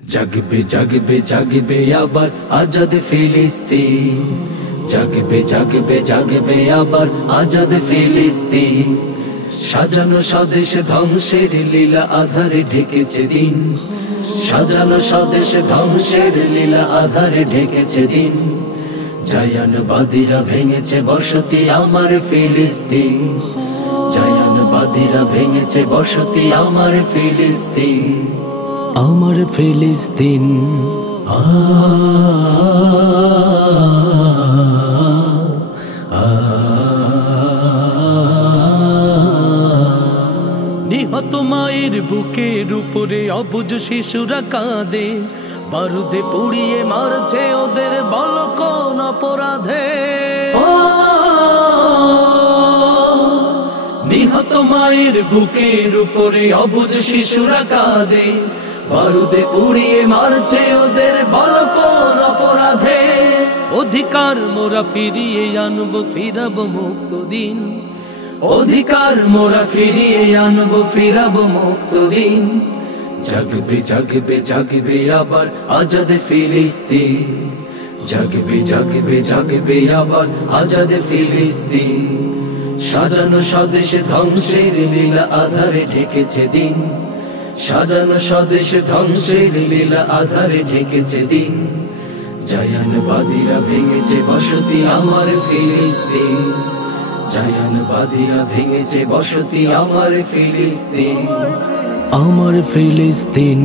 জাগবে জাগবে জাগবে আবার আজাদ ফিলিস্তিন, জাগবে জাগবে জাগবে আবার আজাদ ফিলিস্তিন। সাজানো স্বদেশ ধ্বংসের লীলা আধারে ঢেকেছে দিন, সাজানো স্বদেশ ধ্বংসের লীলা আধারে ঢেকেছে দিন। জায়ানবাদীরা ভেঙেছে বসতি আমার ফিলিস্তিন, জায়ানবাদীরা ভেঙেছে বসতি আমার ফিলিস্তিন, আমার ফিলিস্তিন। নিহত মায়ের বুকের উপরে অবুঝ শিশুরা কাঁদে, বারুদে পুড়িয়ে মারছে ওদের, বল কোন অপরাধে? নিহত মায়ের বুকের উপরে অবুঝ শিশুরা কাঁদে, বারুদে পুড়িয়ে মারছে ওদের, বল কোন অপরাধে? অধিকার মোরা ফিরিয়ে আনবো, ফিরাবো মুক্ত দিন, অধিকার মোরা ফিরিয়ে আনবো, ফিরাবো মুক্ত দিন। জাগবে জাগবে জাগবে আবার আজাদ ফিলিস্তিন, জাগবে জাগবে জাগবে আবার আজাদ ফিলিস্তিন। সাজানো স্বদেশ ধ্বংসের লীলা আধারে ঢেকেছে দিন, সাজানো স্বদেশ ধ্বংসের লীলা আধারে ঢেকেছে দিন। জায়ানবাদীরা ভেঙেছে বসতি আমার ফিলিস্তিন, জায়ানবাদীরা ভেঙেছে বসতি আমার ফিলিস্তিন, আমার ফিলিস্তিন।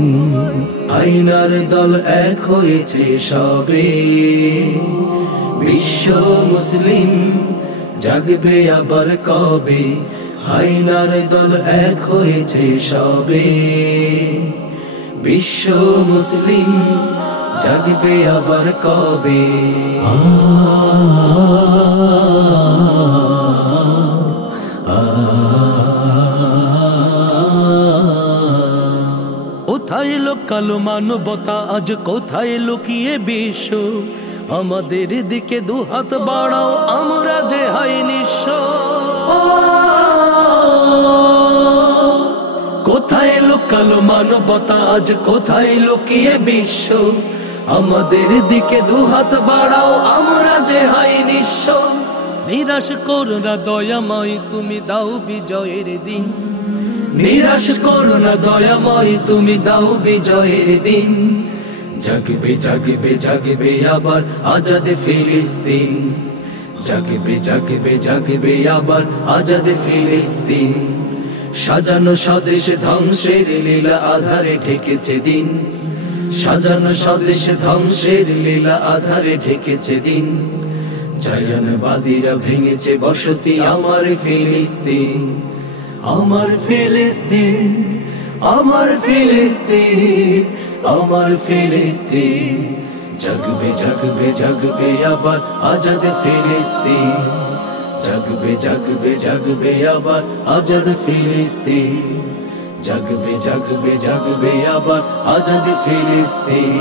আইনার দল এক হয়েছে সবে, বিশ্ব মুসলিম জাগবে আবার কবে? আইনার দল এক হয়েছে সবে, বিশ্ব মুসলিম জাগবে আবার কবে? কোথায় কালো মানবতা, আজ কোথায় লুকিয়ে বিশ্ব? আমাদের দিকে দুহাত বাড়াও, আমরা যে হাই নিঃস্ব। কোথায় কালো মানবতা, আজ কোথায় লুকিয়ে বিশ্ব? আমাদের দিকে দুহাত বাড়াও, আমরা যে হাই নিঃস্ব। নিরাশ করো না দয়াময়, তুমি দাও বিজয়ের দিন, নিরাশ করো না দয়াময়, তুমি দাও বিজয়ের দিন। জাগবে জাগবে জাগবে আবার আজাদ ফিলিস্তিন, জাগবে জাগবে জাগবে আবার আজাদ ফিলিস্তিন। সাজানো স্বদেশ ধ্বংসের লীলা আধারে ঢেকেছে দিন, সাজানো স্বদেশ ধ্বংসের লীলা আধারে ঢেকেছে দিন। জায়ানবাদীরা ভেঙেছে বসতি আমার ফিলিস্তিন, আমার ফিলিস্তিন, আমার ফিলিস্তিন, আমার ফিলিস্তিন। জাগবে জাগবে জাগবে আবার আজাদ ফিলিস্তিন, জাগবে জাগবে জাগবে আবার আজাদ ফিলিস্তিন, জাগবে জাগবে জাগবে আবার আজাদ ফিলিস্তিন।